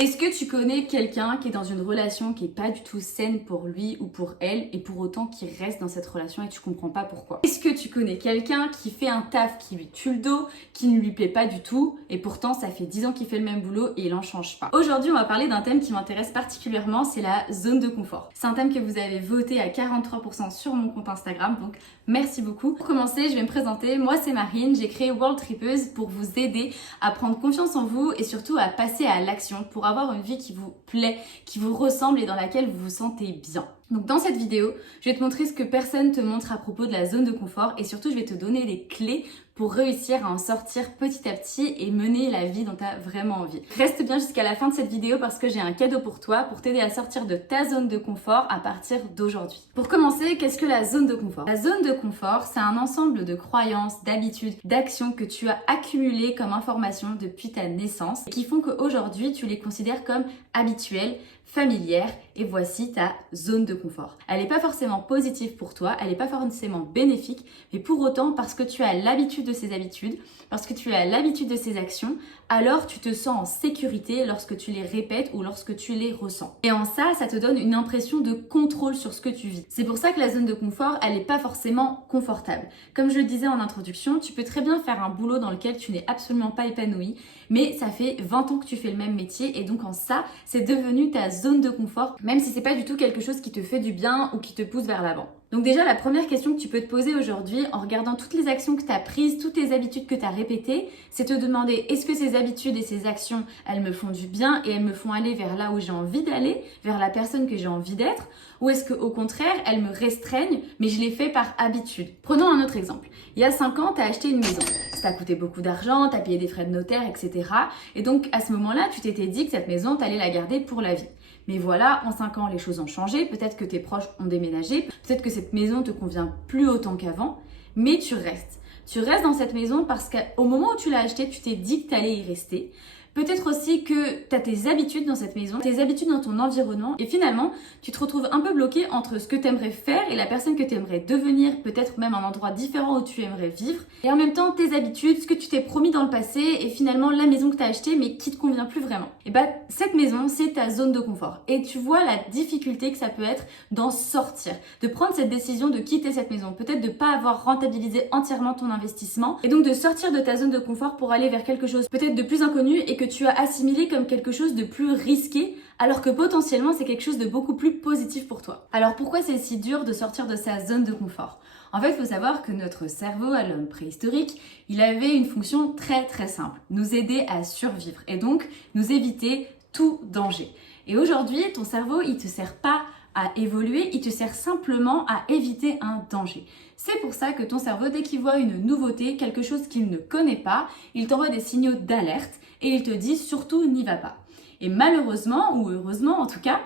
Est-ce que tu connais quelqu'un qui est dans une relation qui est pas du tout saine pour lui ou pour elle et pour autant qui reste dans cette relation et tu comprends pas pourquoi? Est-ce que tu connais quelqu'un qui fait un taf qui lui tue le dos, qui ne lui plaît pas du tout et pourtant ça fait 10 ans qu'il fait le même boulot et il en change pas? Aujourd'hui, on va parler d'un thème qui m'intéresse particulièrement, c'est la zone de confort. C'est un thème que vous avez voté à 43% sur mon compte Instagram, donc merci beaucoup. Pour commencer, je vais me présenter. Moi, c'est Marine. J'ai créé World Trippeuse pour vous aider à prendre confiance en vous et surtout à passer à l'action pour avoir une vie qui vous plaît, qui vous ressemble et dans laquelle vous vous sentez bien. Donc dans cette vidéo, je vais te montrer ce que personne te montre à propos de la zone de confort et surtout je vais te donner les clés pour réussir à en sortir petit à petit et mener la vie dont tu as vraiment envie. Reste bien jusqu'à la fin de cette vidéo parce que j'ai un cadeau pour toi pour t'aider à sortir de ta zone de confort à partir d'aujourd'hui. Pour commencer, qu'est-ce que la zone de confort? La zone de confort, c'est un ensemble de croyances, d'habitudes, d'actions que tu as accumulées comme informations depuis ta naissance et qui font qu'aujourd'hui, tu les considères comme habituelles, familière et voici ta zone de confort. Elle n'est pas forcément positive pour toi, elle n'est pas forcément bénéfique, mais pour autant parce que tu as l'habitude de ces habitudes, parce que tu as l'habitude de ces actions, alors tu te sens en sécurité lorsque tu les répètes ou lorsque tu les ressens. Et en ça, ça te donne une impression de contrôle sur ce que tu vis. C'est pour ça que la zone de confort, elle n'est pas forcément confortable. Comme je le disais en introduction, tu peux très bien faire un boulot dans lequel tu n'es absolument pas épanoui, mais ça fait 20 ans que tu fais le même métier et donc en ça, c'est devenu ta zone de confort, même si c'est pas du tout quelque chose qui te fait du bien ou qui te pousse vers l'avant. Donc déjà, la première question que tu peux te poser aujourd'hui en regardant toutes les actions que tu as prises, toutes les habitudes que tu as répétées, c'est te demander est-ce que ces habitudes et ces actions, elles me font du bien et elles me font aller vers là où j'ai envie d'aller, vers la personne que j'ai envie d'être, ou est-ce qu'au contraire, elles me restreignent, mais je les fais par habitude. Prenons un autre exemple. Il y a 5 ans, tu as acheté une maison. Ça t'a coûté beaucoup d'argent, tu as payé des frais de notaire, etc. Et donc à ce moment-là, tu t'étais dit que cette maison, tu allais la garder pour la vie. Mais voilà, en 5 ans, les choses ont changé. Peut-être que tes proches ont déménagé. Peut-être que cette maison te convient plus autant qu'avant. Mais tu restes. Tu restes dans cette maison parce qu'au moment où tu l'as achetée, tu t'es dit que tu allais y rester. Peut-être aussi que tu as tes habitudes dans cette maison, tes habitudes dans ton environnement et finalement, tu te retrouves un peu bloqué entre ce que tu aimerais faire et la personne que tu aimerais devenir, peut-être même un endroit différent où tu aimerais vivre. Et en même temps, tes habitudes, ce que tu t'es promis dans le passé et finalement la maison que tu as achetée mais qui te convient plus vraiment. Et bah, cette maison, c'est ta zone de confort. Et tu vois la difficulté que ça peut être d'en sortir, de prendre cette décision de quitter cette maison, peut-être de ne pas avoir rentabilisé entièrement ton investissement et donc de sortir de ta zone de confort pour aller vers quelque chose peut-être de plus inconnu et que tu as assimilé comme quelque chose de plus risqué alors que potentiellement c'est quelque chose de beaucoup plus positif pour toi. Alors pourquoi c'est si dur de sortir de sa zone de confort? En fait, il faut savoir que notre cerveau à l'homme préhistorique, il avait une fonction très très simple, nous aider à survivre et donc nous éviter tout danger. Et aujourd'hui, ton cerveau, il te sert pas à évoluer, il te sert simplement à éviter un danger. C'est pour ça que ton cerveau, dès qu'il voit une nouveauté, quelque chose qu'il ne connaît pas, il t'envoie des signaux d'alerte et il te dit surtout n'y va pas. Et malheureusement, ou heureusement en tout cas,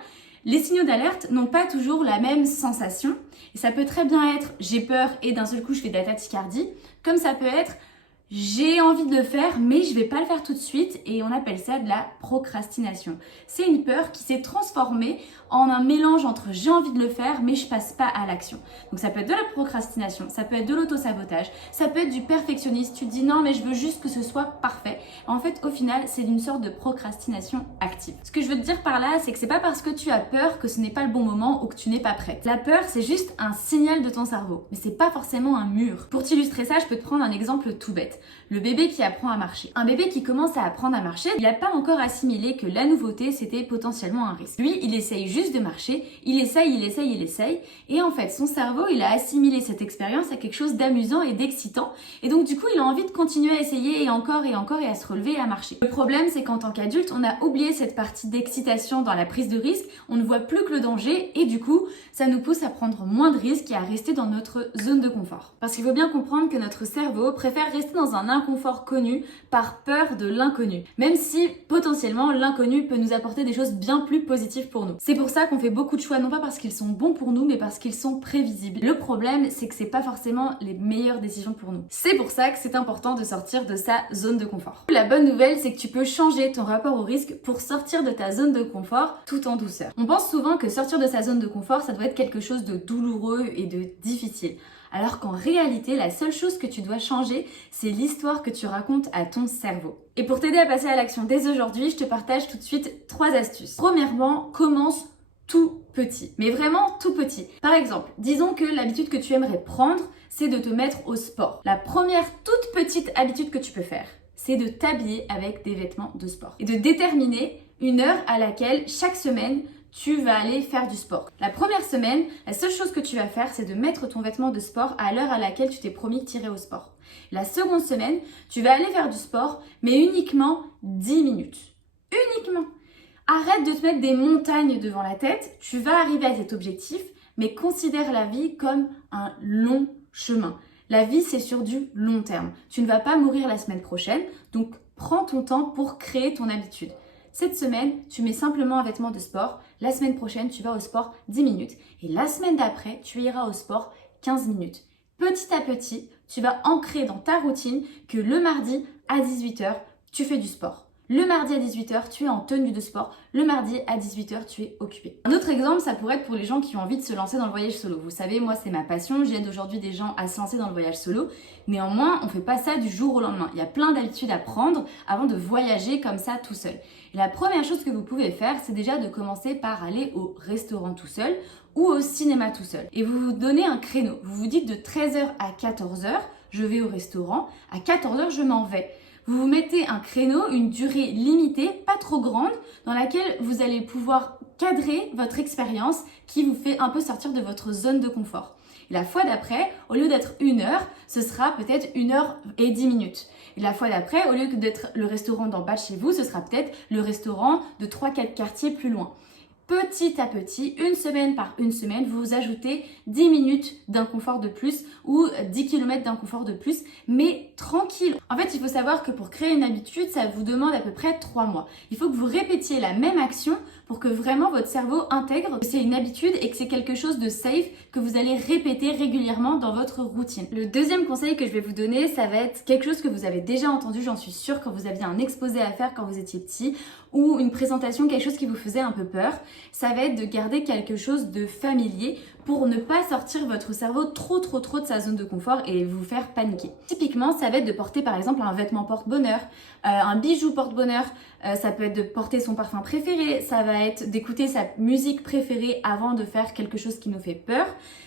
les signaux d'alerte n'ont pas toujours la même sensation. Et ça peut très bien être j'ai peur et d'un seul coup je fais de la tachycardie, comme ça peut être j'ai envie de le faire, mais je vais pas le faire tout de suite et on appelle ça de la procrastination. C'est une peur qui s'est transformée en un mélange entre j'ai envie de le faire, mais je passe pas à l'action. Donc ça peut être de la procrastination, ça peut être de l'auto-sabotage, ça peut être du perfectionnisme. Tu te dis non, mais je veux juste que ce soit parfait. En fait, au final, c'est une sorte de procrastination active. Ce que je veux te dire par là, c'est que c'est pas parce que tu as peur que ce n'est pas le bon moment ou que tu n'es pas prête. La peur, c'est juste un signal de ton cerveau, mais c'est pas forcément un mur. Pour t'illustrer ça, je peux te prendre un exemple tout bête. Le bébé qui apprend à marcher. Un bébé qui commence à apprendre à marcher, il n'a pas encore assimilé que la nouveauté, c'était potentiellement un risque. Lui, il essaye juste de marcher, il essaye, et en fait, son cerveau, il a assimilé cette expérience à quelque chose d'amusant et d'excitant, et donc du coup, il a envie de continuer à essayer et encore et à se relever et à marcher. Le problème, c'est qu'en tant qu'adulte, on a oublié cette partie d'excitation dans la prise de risque, on ne voit plus que le danger, et du coup, ça nous pousse à prendre moins de risques et à rester dans notre zone de confort. Parce qu'il faut bien comprendre que notre cerveau préfère rester dans un inconfort connu par peur de l'inconnu. Même si potentiellement l'inconnu peut nous apporter des choses bien plus positives pour nous. C'est pour ça qu'on fait beaucoup de choix, non pas parce qu'ils sont bons pour nous, mais parce qu'ils sont prévisibles. Le problème, c'est que c'est pas forcément les meilleures décisions pour nous. C'est pour ça que c'est important de sortir de sa zone de confort. La bonne nouvelle, c'est que tu peux changer ton rapport au risque pour sortir de ta zone de confort tout en douceur. On pense souvent que sortir de sa zone de confort, ça doit être quelque chose de douloureux et de difficile. Alors qu'en réalité, la seule chose que tu dois changer, c'est l'histoire que tu racontes à ton cerveau. Et pour t'aider à passer à l'action dès aujourd'hui, je te partage tout de suite 3 astuces. Premièrement, commence tout petit, mais vraiment tout petit. Par exemple, disons que l'habitude que tu aimerais prendre, c'est de te mettre au sport. La première toute petite habitude que tu peux faire, c'est de t'habiller avec des vêtements de sport et de déterminer une heure à laquelle chaque semaine tu vas aller faire du sport. La première semaine, la seule chose que tu vas faire, c'est de mettre ton vêtement de sport à l'heure à laquelle tu t'es promis de tirer au sport. La seconde semaine, tu vas aller faire du sport, mais uniquement 10 minutes. Uniquement. Arrête de te mettre des montagnes devant la tête, tu vas arriver à cet objectif, mais considère la vie comme un long chemin. La vie, c'est sur du long terme. Tu ne vas pas mourir la semaine prochaine, donc prends ton temps pour créer ton habitude. Cette semaine, tu mets simplement un vêtement de sport. La semaine prochaine, tu vas au sport 10 minutes. Et la semaine d'après, tu iras au sport 15 minutes. Petit à petit, tu vas ancrer dans ta routine que le mardi à 18h, tu fais du sport. Le mardi à 18h, tu es en tenue de sport. Le mardi à 18h, tu es occupé. Un autre exemple, ça pourrait être pour les gens qui ont envie de se lancer dans le voyage solo. Vous savez, moi, c'est ma passion. J'aide aujourd'hui des gens à se lancer dans le voyage solo. Néanmoins, on ne fait pas ça du jour au lendemain. Il y a plein d'habitudes à prendre avant de voyager comme ça tout seul. Et la première chose que vous pouvez faire, c'est déjà de commencer par aller au restaurant tout seul ou au cinéma tout seul. Et vous vous donnez un créneau. Vous vous dites de 13h à 14h, je vais au restaurant. À 14h, je m'en vais. Vous vous mettez un créneau, une durée limitée, pas trop grande, dans laquelle vous allez pouvoir cadrer votre expérience qui vous fait un peu sortir de votre zone de confort. Et la fois d'après, au lieu d'être 1 heure, ce sera peut-être 1h10. Et la fois d'après, au lieu d'être le restaurant d'en bas de chez vous, ce sera peut-être le restaurant de 3-4 quartiers plus loin. Petit à petit, une semaine par une semaine, vous ajoutez 10 minutes d'inconfort de plus ou 10 km d'inconfort de plus, mais tranquille. En fait, il faut savoir que pour créer une habitude, ça vous demande à peu près 3 mois. Il faut que vous répétiez la même action pour que vraiment votre cerveau intègre que c'est une habitude et que c'est quelque chose de safe que vous allez répéter régulièrement dans votre routine. Le deuxième conseil que je vais vous donner, ça va être quelque chose que vous avez déjà entendu, j'en suis sûre, quand vous aviez un exposé à faire quand vous étiez petit ou une présentation, quelque chose qui vous faisait un peu peur. Ça va être de garder quelque chose de familier pour ne pas sortir votre cerveau trop de sa zone de confort et vous faire paniquer. Typiquement, ça va être de porter par exemple un vêtement porte-bonheur, un bijou porte-bonheur, ça peut être de porter son parfum préféré, ça va être d'écouter sa musique préférée avant de faire quelque chose qui nous fait peur.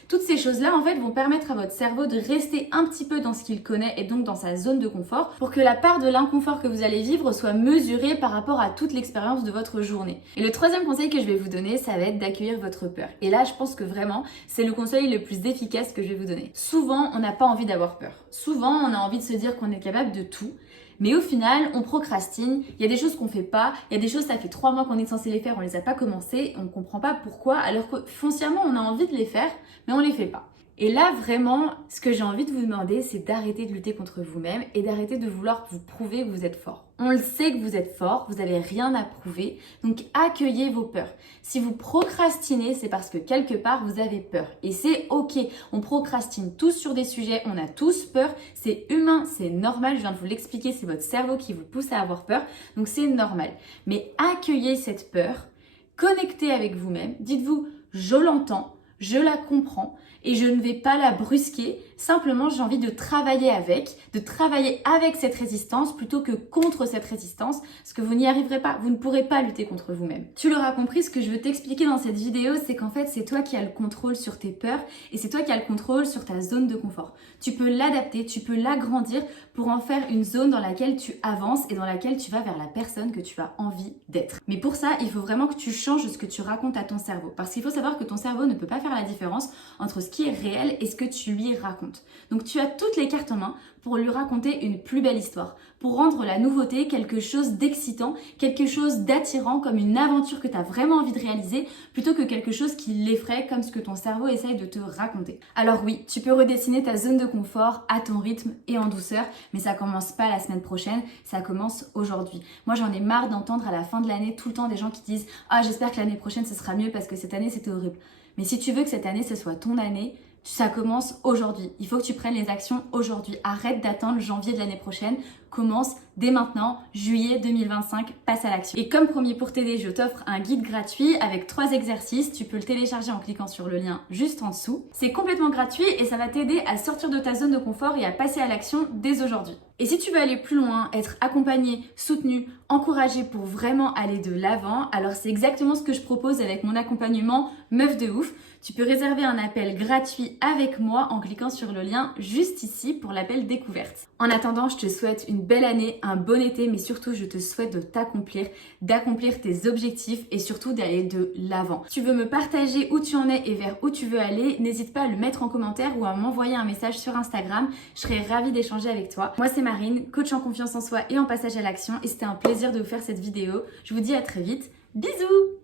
Toutes ces choses-là, en fait, vont permettre à votre cerveau de rester un petit peu dans ce qu'il connaît et donc dans sa zone de confort pour que la part de l'inconfort que vous allez vivre soit mesurée par rapport à toute l'expérience de votre journée. Et le troisième conseil que je vais vous donner, ça va être d'accueillir votre peur. Et là, je pense que vraiment, c'est le conseil le plus efficace que je vais vous donner. Souvent, on n'a pas envie d'avoir peur. Souvent, on a envie de se dire qu'on est capable de tout. Mais au final, on procrastine, il y a des choses qu'on fait pas, il y a des choses, ça fait 3 mois qu'on est censé les faire, on les a pas commencé, on comprend pas pourquoi, alors que foncièrement, on a envie de les faire, mais on les fait pas. Et là, vraiment, ce que j'ai envie de vous demander, c'est d'arrêter de lutter contre vous-même et d'arrêter de vouloir vous prouver que vous êtes fort. On le sait que vous êtes fort, vous n'avez rien à prouver, donc accueillez vos peurs. Si vous procrastinez, c'est parce que quelque part, vous avez peur. Et c'est ok, on procrastine tous sur des sujets, on a tous peur, c'est humain, c'est normal, je viens de vous l'expliquer, c'est votre cerveau qui vous pousse à avoir peur, donc c'est normal. Mais accueillez cette peur, connectez avec vous-même, dites-vous, je l'entends, je la comprends et je ne vais pas la brusquer. Simplement, j'ai envie de travailler avec cette résistance plutôt que contre cette résistance, parce que vous n'y arriverez pas, vous ne pourrez pas lutter contre vous-même. Tu l'auras compris, ce que je veux t'expliquer dans cette vidéo, c'est qu'en fait, c'est toi qui as le contrôle sur tes peurs et c'est toi qui as le contrôle sur ta zone de confort. Tu peux l'adapter, tu peux l'agrandir pour en faire une zone dans laquelle tu avances et dans laquelle tu vas vers la personne que tu as envie d'être. Mais pour ça, il faut vraiment que tu changes ce que tu racontes à ton cerveau, parce qu'il faut savoir que ton cerveau ne peut pas faire la différence entre ce qui est réel et ce que tu lui racontes. Donc tu as toutes les cartes en main pour lui raconter une plus belle histoire, pour rendre la nouveauté quelque chose d'excitant, quelque chose d'attirant, comme une aventure que tu as vraiment envie de réaliser, plutôt que quelque chose qui l'effraie, comme ce que ton cerveau essaye de te raconter. Alors oui, tu peux redessiner ta zone de confort à ton rythme et en douceur, mais ça commence pas la semaine prochaine, ça commence aujourd'hui. Moi j'en ai marre d'entendre à la fin de l'année tout le temps des gens qui disent « Ah, j'espère que l'année prochaine ce sera mieux parce que cette année c'était horrible ». Mais si tu veux que cette année ce soit ton année, ça commence aujourd'hui. Il faut que tu prennes les actions aujourd'hui. Arrête d'attendre janvier de l'année prochaine commence dès maintenant, juillet 2025, passe à l'action. Et comme promis pour t'aider, je t'offre un guide gratuit avec 3 exercices. Tu peux le télécharger en cliquant sur le lien juste en dessous. C'est complètement gratuit et ça va t'aider à sortir de ta zone de confort et à passer à l'action dès aujourd'hui. Et si tu veux aller plus loin, être accompagné, soutenu, encouragé pour vraiment aller de l'avant, alors c'est exactement ce que je propose avec mon accompagnement Meuf de Ouf. Tu peux réserver un appel gratuit avec moi en cliquant sur le lien juste ici pour l'appel découverte. En attendant, je te souhaite une belle année, un bon été, mais surtout je te souhaite de t'accomplir, d'accomplir tes objectifs et surtout d'aller de l'avant. Si tu veux me partager où tu en es et vers où tu veux aller, n'hésite pas à le mettre en commentaire ou à m'envoyer un message sur Instagram. Je serai ravie d'échanger avec toi. Moi c'est Marine, coach en confiance en soi et en passage à l'action et c'était un plaisir de vous faire cette vidéo. Je vous dis à très vite. Bisous!